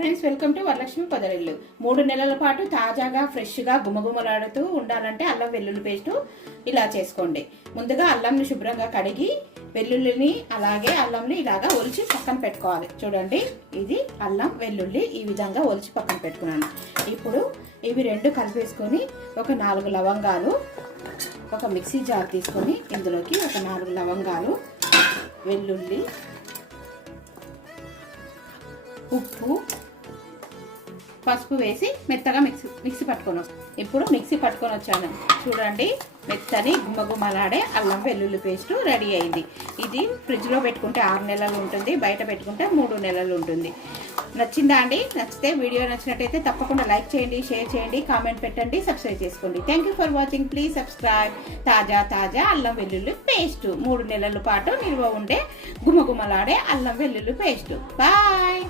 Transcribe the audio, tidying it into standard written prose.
Friends, welcome to Varalakshmi Podarillu. 3 నెలల పాటు తాజాగా ఫ్రెష్గా గుమగుమలాడుతూ ఉండాలంటే అల్లం వెల్లుల్లి పేస్టు ఇలా చేసుకోండి. ముందుగా అల్లంని శుభ్రంగా కడిగి వెల్లుల్లిని అలాగే అల్లంని ఇలాగా ఒలిచి పక్కన పెట్టుకోవాలి. చూడండి, ఇది అల్లం వెల్లుల్లి ఈ విధంగా ఒలిచి పక్కన పెట్టుకున్నాను. ఇప్పుడు ఇవి రెండు కలిపేసుకొని ఒక 4 లవంగాలు, ఒక మిక్సీ జార్ తీసుకొని ఇందులోకి ఒక 4 లవంగాలు, వెల్లుల్లి, ఉప్పు, పసుపు వేసి మెత్తగా మిక్సీ పట్టుకొని వస్తాను. ఇప్పుడు మిక్సీ పట్టుకొని వచ్చాను. చూడండి, మెత్తని గుమ్మగుమ్మలాడే అల్లం వెల్లుల్లి పేస్టు రెడీ అయింది. ఇది ఫ్రిడ్జ్లో పెట్టుకుంటే 6 నెలలు ఉంటుంది, బయట పెట్టుకుంటే 3 నెలలు ఉంటుంది. నచ్చిందా అండి? నచ్చితే వీడియో నచ్చినట్టయితే తప్పకుండా లైక్ చేయండి, షేర్ చేయండి, కామెంట్ పెట్టండి, సబ్స్క్రైబ్ చేసుకోండి. Thank you for watching. Please subscribe. తాజా అల్లం వెల్లుల్లి పేస్టు 3 నెలల పాటు నిల్వ ఉండే గుమ్మగుమ్మలాడే అల్లం వెల్లుల్లి పేస్టు. బాయ్.